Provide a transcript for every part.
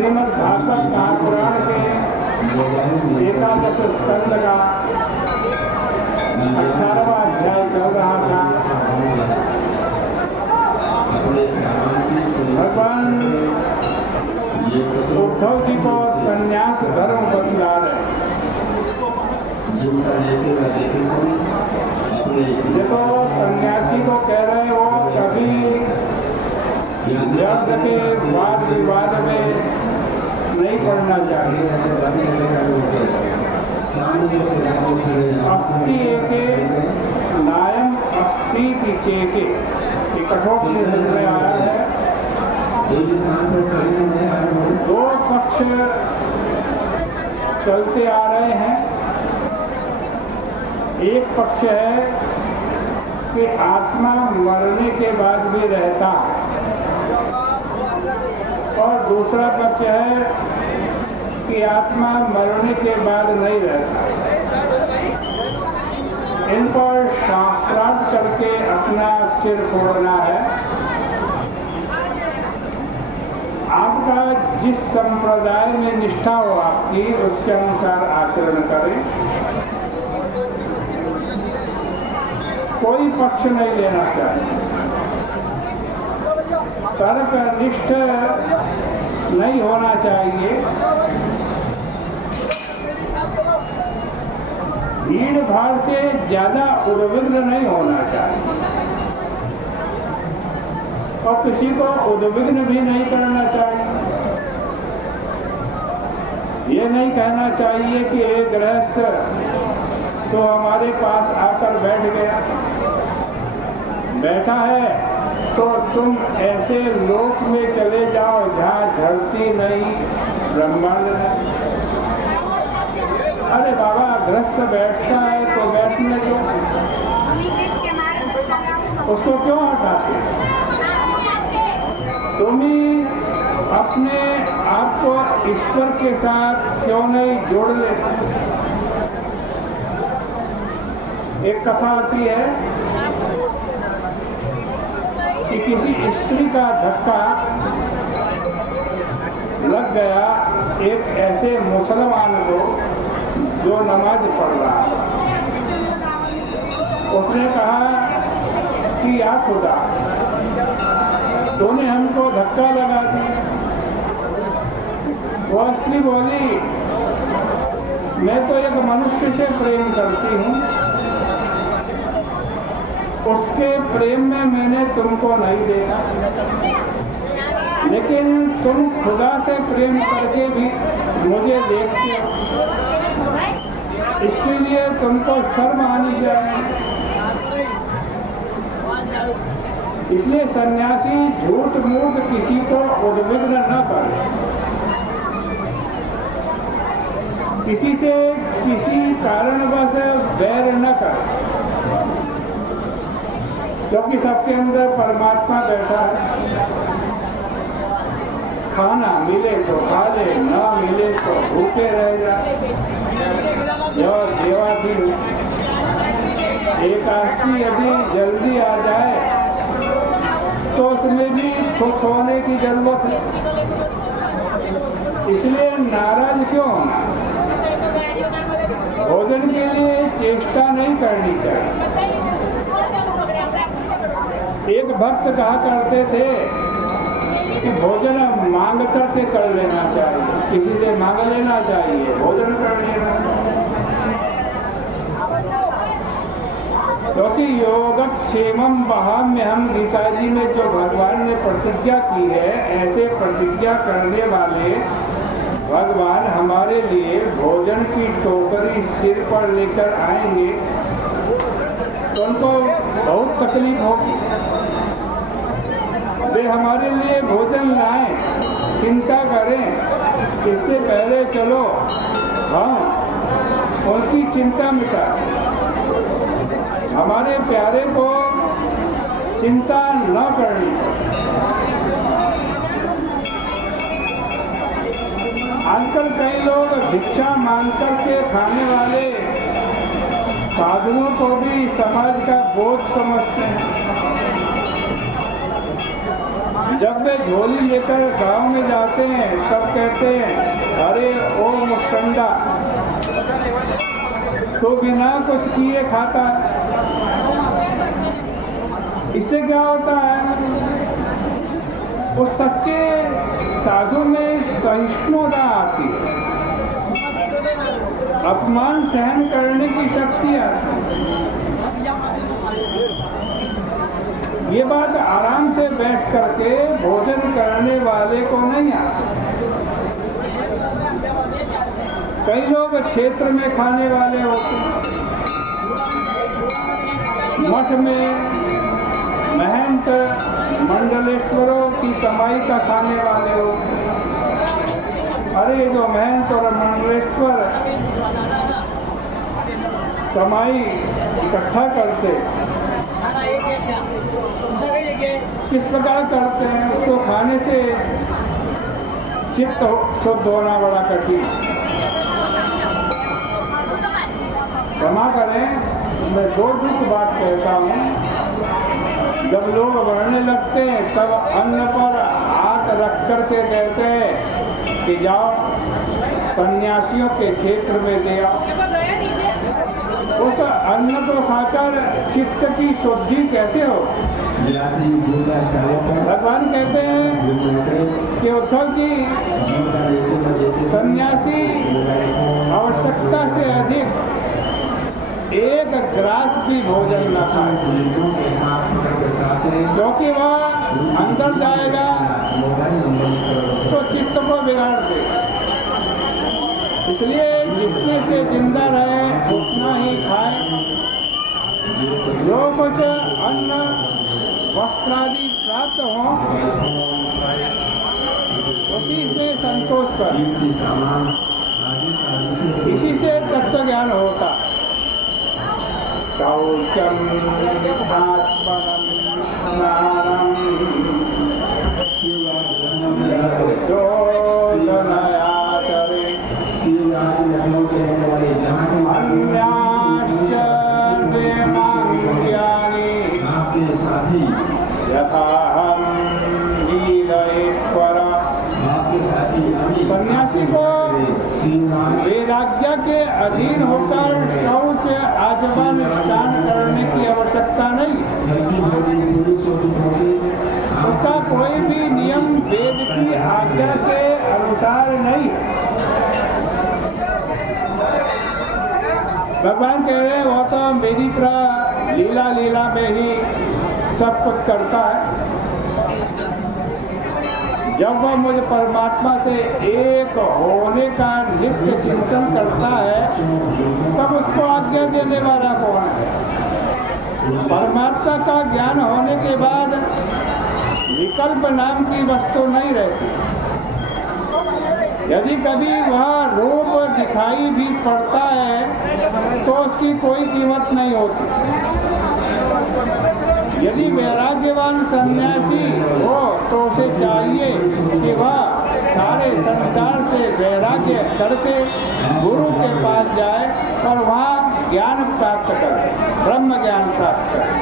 श्रीमद्भागवत महापुराण के 11 स्कंद का 18वां अध्याय चल रहा था। भगवान उद्धव जी को संन्यास धर्म बतला रहे। देखो, सन्यासी को कह रहे हो कभी व्यर्थ के वाद विवाद में नहीं पड़ना चाहिए। अस्ति एके नायम अस्ति चेके, ये कठोपनिषद में आया है। दो पक्ष चलते आ रहे हैं। एक पक्ष है कि आत्मा मरने के बाद भी रहता है, और दूसरा पक्ष है कि आत्मा मरने के बाद नहीं रहता। इन पर शास्त्रार्थ करके अपना सिर फोड़ना है। आपका जिस संप्रदाय में निष्ठा हो आपकी, उसके अनुसार आचरण करें। कोई पक्ष नहीं लेना चाहिए। तर्कनिष्ठ नहीं होना चाहिए। भीड़ भाड़ से ज्यादा उद्विग्न नहीं होना चाहिए, और किसी को उद्विग्न भी नहीं करना चाहिए। ये नहीं कहना चाहिए कि एक गृहस्थ तो हमारे पास आकर बैठा है तो तुम ऐसे लोक में चले जाओ जहाँ धरती नहीं, ब्रह्मांड नहीं। अरे बाबा, गृहस्थ बैठता है तो बैठने दो, उसको क्यों हटाते? तुम ही अपने आप को ईश्वर के साथ क्यों नहीं जोड़ लेते? एक कथा आती है कि किसी स्त्री का धक्का लग गया एक ऐसे मुसलमान को जो नमाज पढ़ रहा है। उसने कहा कि या खुदा, तूने हमको धक्का लगा दिया। वह स्त्री बोली, मैं तो एक मनुष्य से प्रेम करती हूँ, उसके प्रेम में मैंने तुमको नहीं देखा, लेकिन तुम खुदा से प्रेम करके भी मुझे देखते हो, इसके लिए तुमको शर्म आनी चाहिए। इसलिए सन्यासी झूठ मूठ किसी को उद्विग्न न करे, किसी से किसी कारणवश बैर न करे, क्योंकि सबके अंदर परमात्मा बैठा है। खाना मिले तो खा ले, ना मिले तो भूखे रह जाए। देवादी एकादशी यदि जल्दी आ जाए तो उसमें भी खुश होने की जरूरत है। इसलिए नाराज क्यों होना? भोजन के लिए चेष्टा नहीं करनी चाहिए। एक भक्त कहा करते थे कि भोजन मांग करके कर लेना चाहिए, किसी से मांग लेना चाहिए, भोजन कर लेना चाहिए। क्योंकि योगक्षेमम वहाम्यहम, गीता जी में जो भगवान ने प्रतिज्ञा की है, ऐसे प्रतिज्ञा करने वाले भगवान हमारे लिए भोजन की टोकरी सिर पर लेकर आएंगे तो उनको बहुत तकलीफ होगी। वे हमारे लिए भोजन लाएं, चिंता करें, इससे पहले चलो हम उनकी चिंता मिटा। हमारे प्यारे को चिंता न करनी। आजकल कई लोग भिक्षा मांग करके खाने वाले साधुओं को भी समाज का बोझ समझते हैं। जब वे झोली लेकर गांव में जाते हैं तब कहते बंदा तो बिना कुछ किए खाता है। इससे क्या होता है, उस सच्चे साधु में सहिष्णुता आती है, अपमान सहन करने की शक्ति आती है। ये बात आराम से बैठ करके भोजन करने वाले को नहीं आती। कई लोग क्षेत्र में खाने वाले होते हैं, मठ में महंत मंडलेश्वरों की कमाई का खाने वाले होते हैं। अरे जो महंत और मंडलेश्वर कमाई इकट्ठा करते, किस प्रकार करते हैं, उसको खाने से चित्त शुद्ध होना बड़ा कठिन। क्षमा करें, मैं दो दुख बात कहता हूँ। जब लोग बढ़ने लगते हैं तब अन्न पर हाथ रख करके कहते हैं कि जाओ सन्यासियों के क्षेत्र में दे आओ। उस अन्न को खाकर चित्त की शुद्धि कैसे हो? भगवान कहते हैं कि उद्धव जी, सन्यासी आवश्यकता से अधिक एक ग्रास भी भोजन न खाए, क्योंकि वह अंदर जाएगा तो चित्त को बिगाड़ देगा। इसलिए जितने से जिंदा रहे उतना ही खाए। जो कुछ अन्न वस्त्रादि प्राप्त हो उसी में संतोष कर, इसी से तत्व ज्ञान होता। शौचम आत्मनम स्नानम जोदनयाचरे अन्याश्च देवान्यानि यथाहं लीलेश्वर। सन्यासी को वेदाज्ञा के अधीन होकर शौच आचमन स्नान करने की आवश्यकता नहीं। उसका कोई भी नियम वेद की आज्ञा के अनुसार नहीं। भगवान कह रहे हैं वो तो मेरी तरह लीला लीला में ही सब कुछ करता है। जब वह मुझे परमात्मा से एक होने का नित्य चिंतन करता है तब उसको आज्ञा देने वाला कौन है? परमात्मा का ज्ञान होने के बाद विकल्प नाम की वस्तु नहीं रहती। यदि कभी वह रूप दिखाई भी पड़ता है तो उसकी कोई कीमत नहीं होती। यदि वैराग्यवान सन्यासी हो तो उसे चाहिए कि वह सारे संसार से वैराग्य करके गुरु के पास जाए और वहाँ ज्ञान प्राप्त करे, ब्रह्म ज्ञान प्राप्त करे।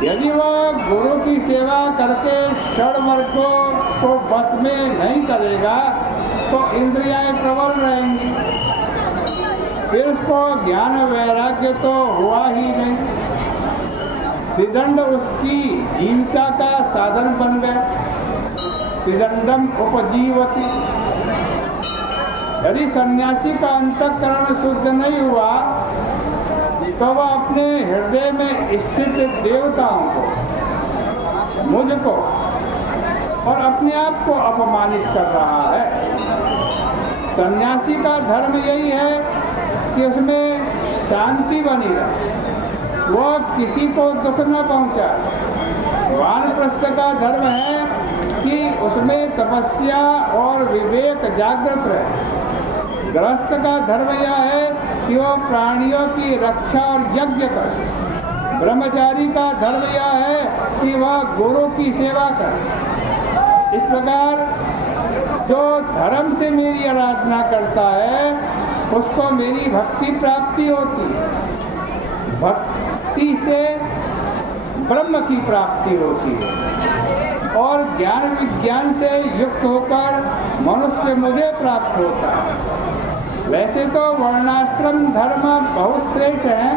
यदि वह गुरु की सेवा करके षड्वर्गों को बस में नहीं करेगा तो इंद्रियाएं प्रबल रहेंगी, फिर उसको ज्ञान वैराग्य तो हुआ ही नहीं। त्रिदंड उसकी जीविका का साधन बन गए। त्रिदंडम उपजीवती। यदि सन्यासी का अंतःकरण शुद्ध नहीं हुआ तो वह अपने हृदय में स्थित देवताओं को, मुझको और अपने आप को अपमानित कर रहा है। सन्यासी का धर्म यही है कि उसमें शांति बनी रहे, वह किसी को दुख न पहुंचाए। वानप्रस्थ का धर्म है कि उसमें तपस्या और विवेक जागृत रहे। गृहस्थ का धर्म यह है कि वह प्राणियों की रक्षा और यज्ञ करे। ब्रह्मचारी का धर्म यह है कि वह गुरु की सेवा करे। इस प्रकार जो धर्म से मेरी आराधना करता है उसको मेरी भक्ति प्राप्ति होती है। भक्ति से ब्रह्म की प्राप्ति होती है और ज्ञान विज्ञान से युक्त होकर मनुष्य मुझे प्राप्त होता है। वैसे तो वर्णाश्रम धर्म बहुत श्रेष्ठ हैं,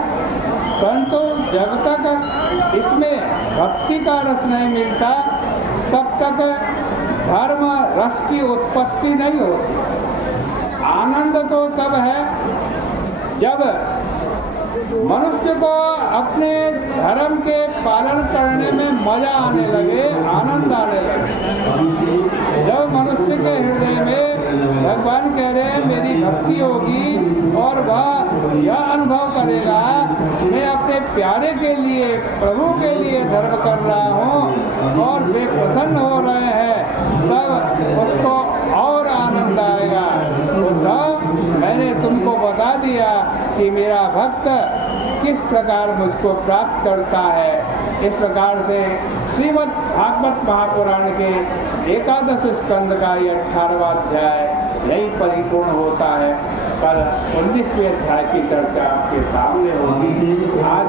परंतु जब तक इसमें भक्ति का रस नहीं मिलता तब तक धर्म रस की उत्पत्ति नहीं होती। आनंद तो तब है जब मनुष्य को अपने धर्म के पालन करने में मजा आने लगे, आनंद आने लगे। जब मनुष्य के हृदय में भगवान कह रहे हैं मेरी भक्ति होगी और वह यह अनुभव करेगा मैं अपने प्यारे के लिए, प्रभु के लिए धर्म कर रहा हूँ और वे प्रसन्न हो रहे हैं, तब उसको और आनंद आएगा। तो तब मैंने तुमको बता दिया कि मेरा भक्त किस प्रकार मुझको प्राप्त करता है। इस प्रकार से श्रीमद् भागवत महापुराण के 11 स्कंद का ये 18वां अध्याय यही परिपूर्ण होता है। कल 19वें अध्याय की चर्चा आपके सामने होगी। आज